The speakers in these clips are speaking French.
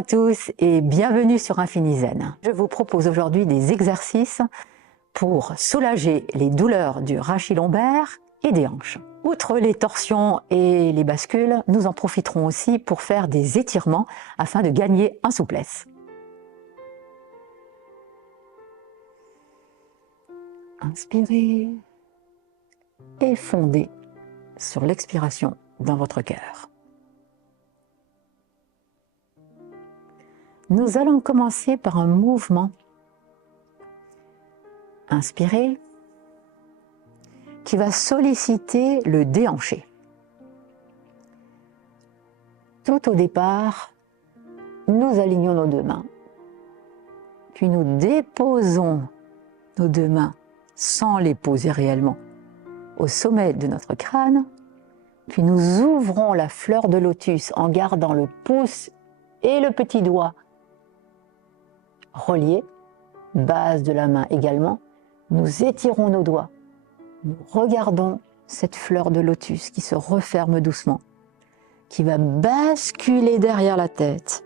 à tous et bienvenue sur Infini Zen. Je vous propose aujourd'hui des exercices pour soulager les douleurs du rachis lombaire et des hanches. Outre les torsions et les bascules, nous en profiterons aussi pour faire des étirements afin de gagner en souplesse. Inspirez et fondez sur l'expiration dans votre cœur. Nous allons commencer par un mouvement. Inspirez, qui va solliciter le déhanché. Tout au départ, nous alignons nos deux mains, puis nous déposons nos deux mains sans les poser réellement au sommet de notre crâne, puis nous ouvrons la fleur de lotus en gardant le pouce et le petit doigt reliés, base de la main également. Nous étirons nos doigts, nous regardons cette fleur de lotus qui se referme doucement, qui va basculer derrière la tête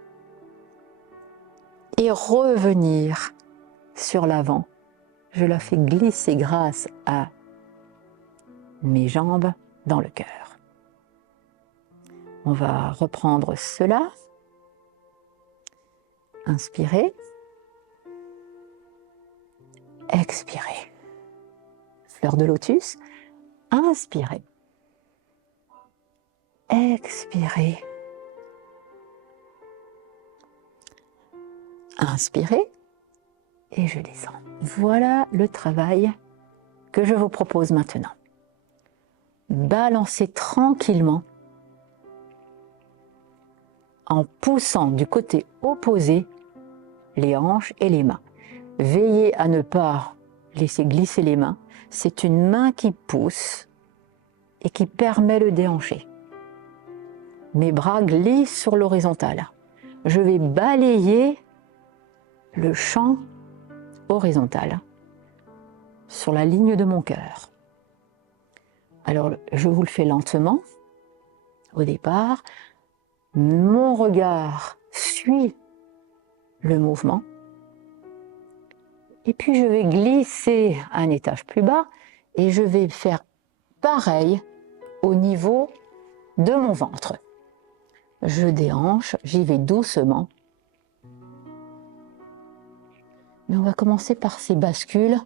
et revenir sur l'avant. Je la fais glisser grâce à mes jambes dans le cœur. On va reprendre cela. Inspirez. Expirez. Fleur de lotus. Inspirez. Expirez. Inspirez. Et je descends. Voilà le travail que je vous propose maintenant. Balancez tranquillement en poussant du côté opposé les hanches et les mains. Veillez à ne pas laisser glisser les mains. C'est une main qui pousse et qui permet le déhanché. Mes bras glissent sur l'horizontale. Je vais balayer le champ horizontal sur la ligne de mon cœur. Alors, je vous le fais lentement. Au départ, mon regard suit le mouvement. Et puis je vais glisser un étage plus bas et je vais faire pareil au niveau de mon ventre. Je déhanche, j'y vais doucement. Mais on va commencer par ces bascules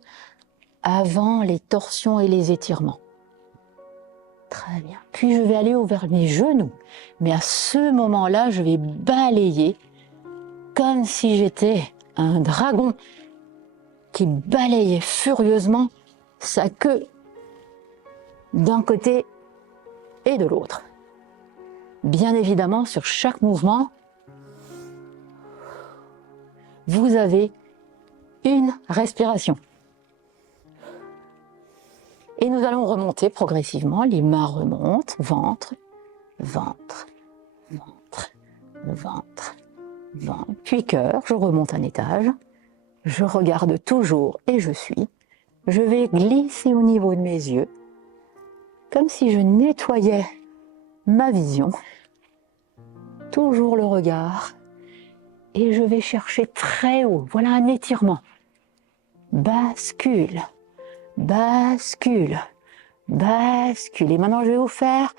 avant les torsions et les étirements. Très bien. Puis je vais aller vers mes genoux. Mais à ce moment-là, je vais balayer comme si j'étais un dragon qui balayait furieusement sa queue d'un côté et de l'autre. Bien évidemment, sur chaque mouvement, vous avez une respiration. Et nous allons remonter progressivement. Les mains remontent, ventre, ventre, ventre, ventre, ventre. Puis cœur, je remonte un étage. Je regarde toujours et je suis. Je vais glisser au niveau de mes yeux, comme si je nettoyais ma vision. Toujours le regard. Et je vais chercher très haut. Voilà un étirement. Bascule, bascule, bascule. Et maintenant, je vais vous faire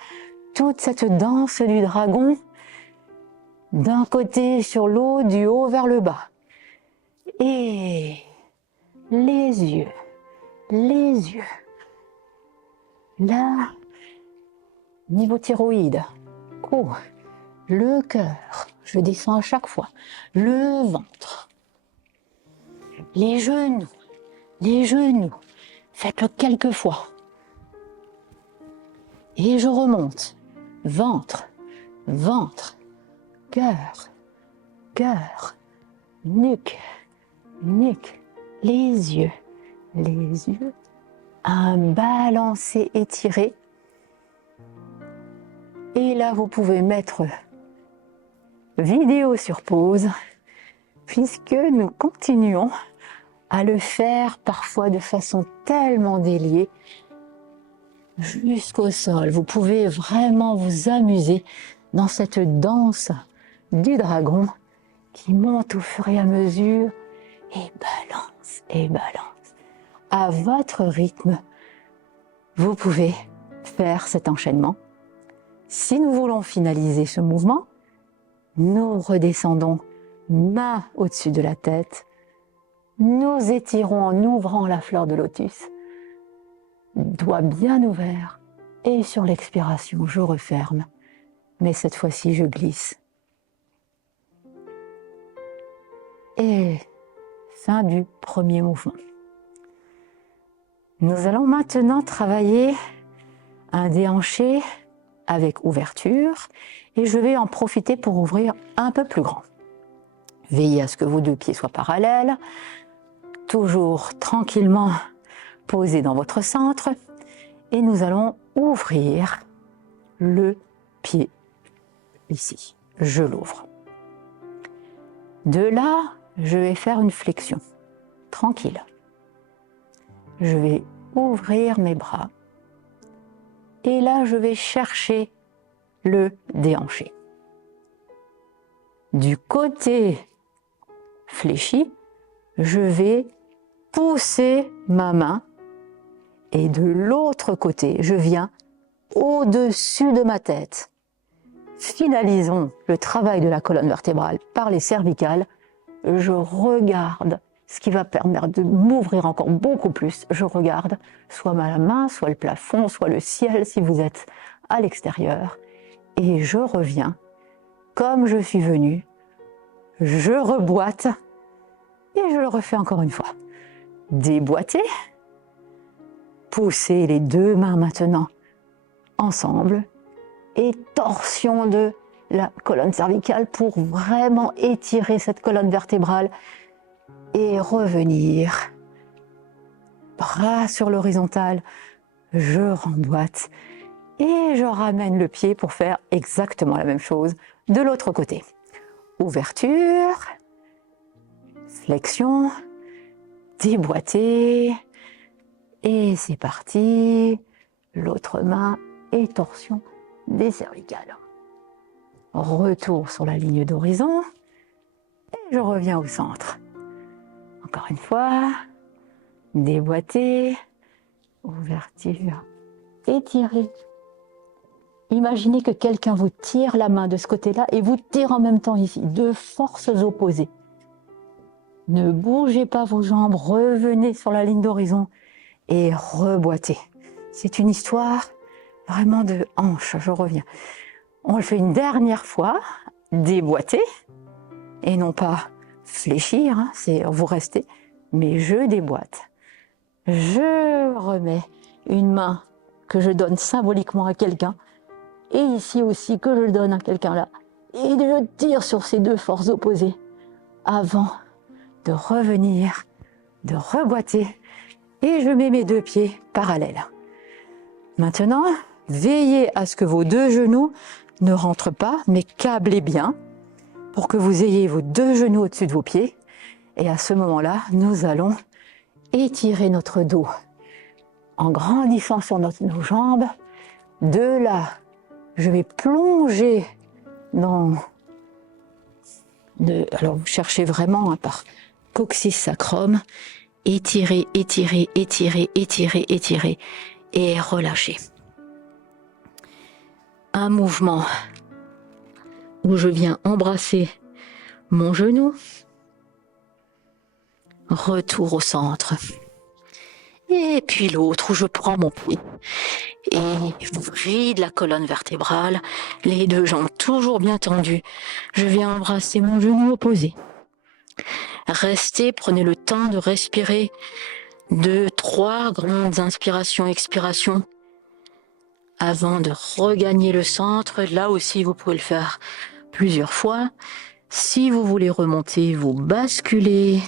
toute cette danse du dragon. D'un côté sur l'eau, du haut vers le bas. Et les yeux, là, niveau thyroïde, le cœur, je descends à chaque fois, le ventre, les genoux, faites-le quelques fois. Et je remonte, ventre, ventre, cœur, cœur, nuque, les yeux, un balancé étiré. Et là, vous pouvez mettre vidéo sur pause, puisque nous continuons à le faire parfois de façon tellement déliée jusqu'au sol. Vous pouvez vraiment vous amuser dans cette danse du dragon qui monte au fur et à mesure et balance. À votre rythme, vous pouvez faire cet enchaînement. Si nous voulons finaliser ce mouvement, nous redescendons main au-dessus de la tête. Nous étirons en ouvrant la fleur de lotus. Doigt bien ouvert. Et sur l'expiration, je referme. Mais cette fois-ci, je glisse. Et fin du premier mouvement. Nous allons maintenant travailler un déhanché avec ouverture et je vais en profiter pour ouvrir un peu plus grand. Veillez à ce que vos deux pieds soient parallèles, toujours tranquillement posés dans votre centre et nous allons ouvrir le pied ici. Je l'ouvre. De là, je vais faire une flexion, tranquille. Je vais ouvrir mes bras et là, je vais chercher le déhanché. Du côté fléchi, je vais pousser ma main et de l'autre côté, je viens au-dessus de ma tête. Finalisons le travail de la colonne vertébrale par les cervicales. Je regarde ce qui va permettre de m'ouvrir encore beaucoup plus. Je regarde soit ma main, soit le plafond, soit le ciel si vous êtes à l'extérieur. Et je reviens comme je suis venue. Je reboite et je le refais encore une fois. Déboîter, pousser les deux mains maintenant ensemble et torsion de la colonne cervicale pour vraiment étirer cette colonne vertébrale et revenir. Bras sur l'horizontale, je remboîte et je ramène le pied pour faire exactement la même chose de l'autre côté. Ouverture, flexion, déboîter et c'est parti. L'autre main et torsion des cervicales. Retour sur la ligne d'horizon et je reviens au centre. Encore une fois, déboîter, ouverture, étirer. Imaginez que quelqu'un vous tire la main de ce côté-là et vous tire en même temps ici, deux forces opposées. Ne bougez pas vos jambes, revenez sur la ligne d'horizon et reboîtez. C'est une histoire vraiment de hanche, je reviens. On le fait une dernière fois, déboîter, et non pas fléchir, hein, c'est vous restez, mais je déboîte. Je remets une main que je donne symboliquement à quelqu'un, et ici aussi que je donne à quelqu'un là, et je tire sur ces deux forces opposées, avant de revenir, de reboîter, et je mets mes deux pieds parallèles. Maintenant, veillez à ce que vos deux genoux ne rentrent pas, mais câblez bien pour que vous ayez vos deux genoux au-dessus de vos pieds. Et à ce moment-là, nous allons étirer notre dos en grandissant sur nos jambes. De là, je vais plonger dans... alors, vous cherchez vraiment par coccyx sacrum. Étirer, étirer, étirer, étirer, étirer et relâcher. Un mouvement où je viens embrasser mon genou, retour au centre. Et puis l'autre où je prends mon pied et je bride la colonne vertébrale, les deux jambes toujours bien tendues. Je viens embrasser mon genou opposé. Restez, prenez le temps de respirer 2-3 grandes inspirations, expirations avant de regagner le centre. Là aussi, vous pouvez le faire plusieurs fois. Si vous voulez remonter, vous basculez.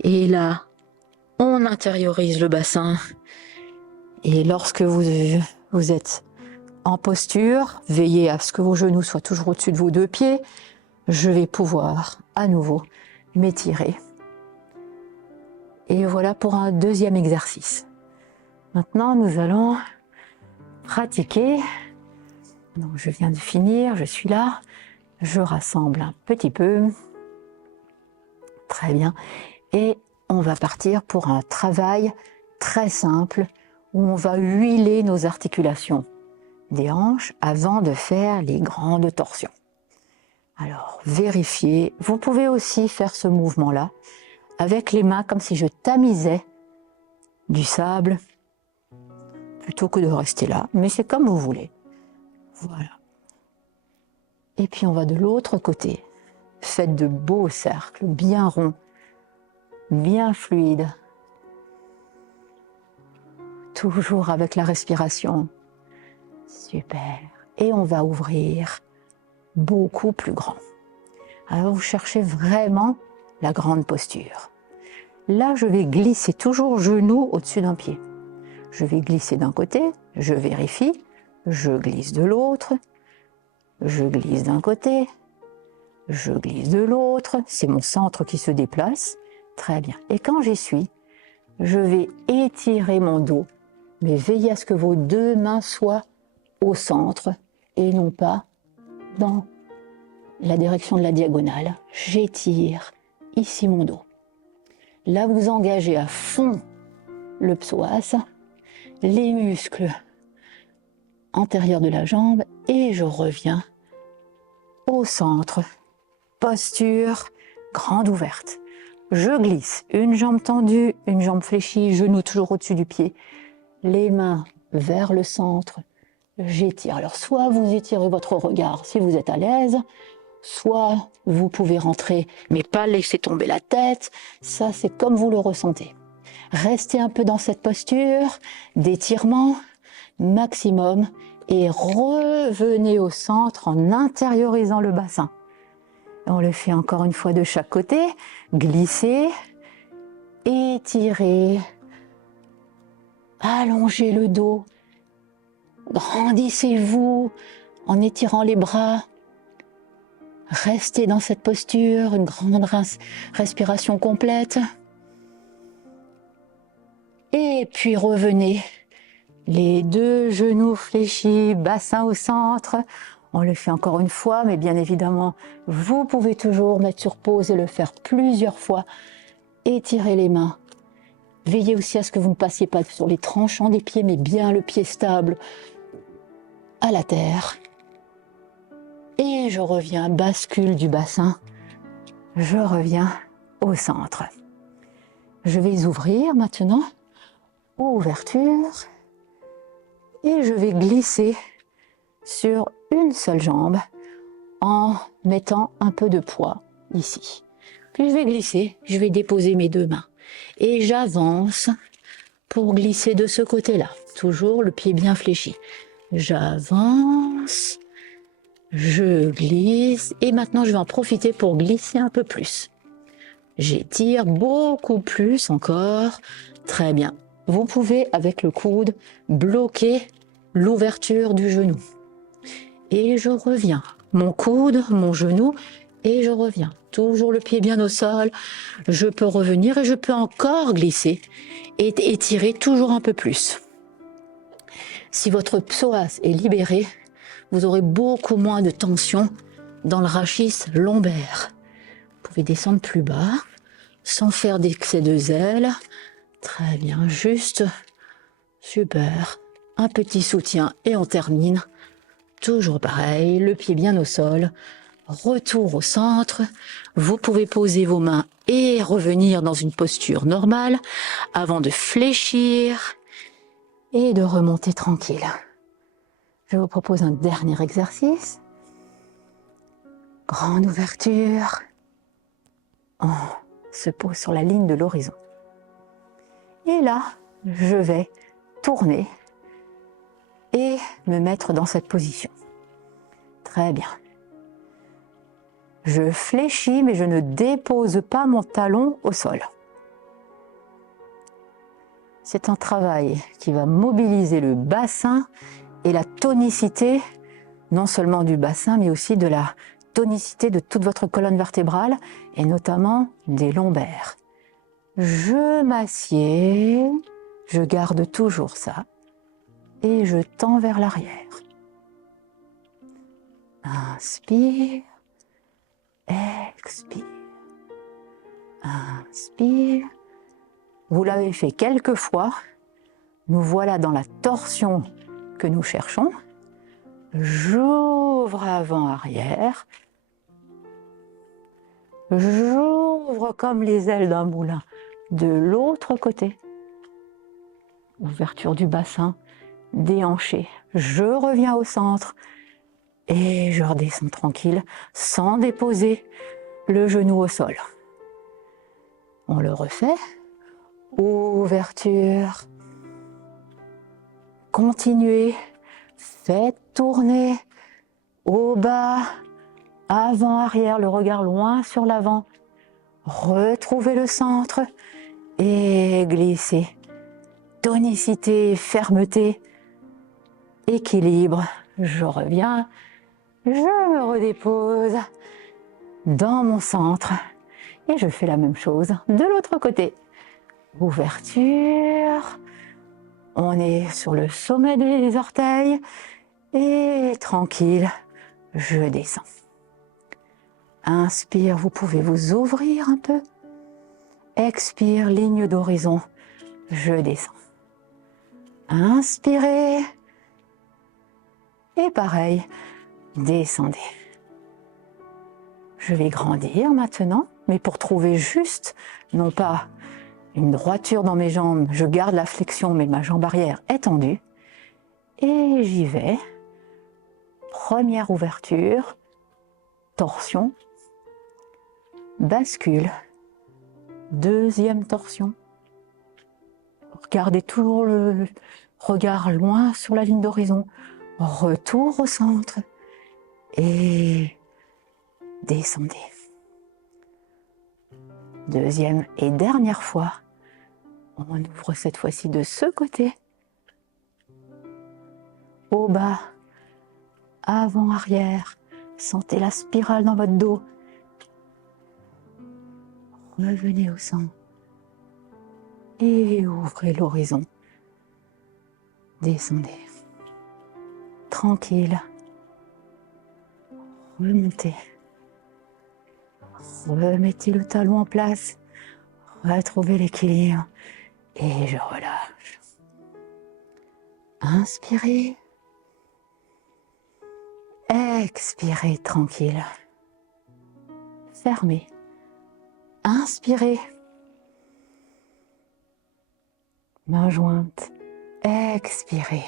Et là, on intériorise le bassin. Et lorsque vous êtes en posture, veillez à ce que vos genoux soient toujours au-dessus de vos deux pieds. Je vais pouvoir à nouveau m'étirer. Et voilà pour un deuxième exercice. Maintenant, nous allons pratiquer. Donc, je viens de finir, je suis là. Je rassemble un petit peu. Très bien. Et on va partir pour un travail très simple où on va huiler nos articulations des hanches avant de faire les grandes torsions. Alors, vérifiez. Vous pouvez aussi faire ce mouvement-là avec les mains comme si je tamisais du sable plutôt que de rester là. Mais c'est comme vous voulez. Voilà. Et puis on va de l'autre côté. Faites de beaux cercles, bien ronds, bien fluides. Toujours avec la respiration. Super. Et on va ouvrir beaucoup plus grand. Alors vous cherchez vraiment la grande posture. Là, je vais glisser toujours genou au-dessus d'un pied. Je vais glisser d'un côté, je vérifie, je glisse de l'autre, je glisse d'un côté, je glisse de l'autre. C'est mon centre qui se déplace. Très bien. Et quand j'y suis, je vais étirer mon dos, mais veillez à ce que vos deux mains soient au centre et non pas dans la direction de la diagonale. J'étire ici mon dos. Là, vous engagez à fond le psoas, les muscles antérieurs de la jambe et je reviens au centre. Posture grande ouverte. Je glisse, une jambe tendue, une jambe fléchie, genou toujours au-dessus du pied. Les mains vers le centre. J'étire. Alors, soit vous étirez votre regard si vous êtes à l'aise, soit vous pouvez rentrer, mais pas laisser tomber la tête. Ça, c'est comme vous le ressentez. Restez un peu dans cette posture d'étirement maximum et revenez au centre en intériorisant le bassin. On le fait encore une fois de chaque côté. Glissez, étirez, allongez le dos, grandissez-vous en étirant les bras. Restez dans cette posture, une grande respiration complète. Et puis revenez, les deux genoux fléchis, bassin au centre. On le fait encore une fois, mais bien évidemment, vous pouvez toujours mettre sur pause et le faire plusieurs fois. Étirez les mains. Veillez aussi à ce que vous ne passiez pas sur les tranchants des pieds, mais bien le pied stable à la terre. Et je reviens, bascule du bassin. Je reviens au centre. Je vais ouvrir maintenant. Ouverture. Et je vais glisser sur une seule jambe en mettant un peu de poids ici. Puis je vais glisser, je vais déposer mes deux mains et j'avance pour glisser de ce côté-là. Toujours le pied bien fléchi. J'avance, je glisse et maintenant je vais en profiter pour glisser un peu plus. J'étire beaucoup plus encore. Très bien. Vous pouvez avec le coude bloquer l'ouverture du genou. Et je reviens. Mon coude, mon genou, et je reviens. Toujours le pied bien au sol. Je peux revenir et je peux encore glisser et étirer toujours un peu plus. Si votre psoas est libéré, vous aurez beaucoup moins de tension dans le rachis lombaire. Vous pouvez descendre plus bas, sans faire d'excès de zèle. Très bien, juste, super. Un petit soutien et on termine. Toujours pareil, le pied bien au sol. Retour au centre. Vous pouvez poser vos mains et revenir dans une posture normale avant de fléchir et de remonter tranquille. Je vous propose un dernier exercice. Grande ouverture. On se pose sur la ligne de l'horizon. Et là, je vais tourner et me mettre dans cette position. Très bien. Je fléchis, mais je ne dépose pas mon talon au sol. C'est un travail qui va mobiliser le bassin et la tonicité, non seulement du bassin, mais aussi de la tonicité de toute votre colonne vertébrale, et notamment des lombaires. Je m'assieds, je garde toujours ça, et je tends vers l'arrière. Inspire, expire. Inspire. Vous l'avez fait quelques fois. Nous voilà dans la torsion que nous cherchons. J'ouvre avant-arrière. J'ouvre comme les ailes d'un moulin de l'autre côté. Ouverture du bassin, déhanché. Je reviens au centre et je redescends tranquille sans déposer le genou au sol. On le refait. Ouverture. Continuez. Faites tourner au bas, avant, arrière, le regard loin sur l'avant. Retrouvez le centre et glissez. Tonicité, fermeté, équilibre. Je reviens, je me redépose dans mon centre et je fais la même chose de l'autre côté. Ouverture, on est sur le sommet des orteils et tranquille, je descends. Inspire, vous pouvez vous ouvrir un peu. Expire, ligne d'horizon, je descends. Inspirez. Et pareil, descendez. Je vais grandir maintenant, mais pour trouver juste, non pas une droiture dans mes jambes, je garde la flexion, mais ma jambe arrière est tendue. Et j'y vais. Première ouverture, torsion, bascule, deuxième torsion. Gardez toujours le regard loin sur la ligne d'horizon. Retour au centre et descendez. Deuxième et dernière fois. On ouvre cette fois-ci de ce côté. Au bas, avant, arrière. Sentez la spirale dans votre dos. Revenez au centre. Et ouvrez l'horizon. Descendez. Tranquille. Remontez. Remettez le talon en place. Retrouvez l'équilibre. Et je relâche. Inspirez. Expirez tranquille. Fermez. Inspirez. Main jointe. Expirez.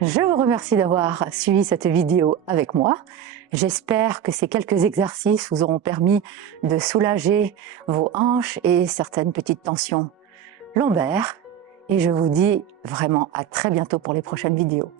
Je vous remercie d'avoir suivi cette vidéo avec moi. J'espère que ces quelques exercices vous auront permis de soulager vos hanches et certaines petites tensions lombaires. Et je vous dis vraiment à très bientôt pour les prochaines vidéos.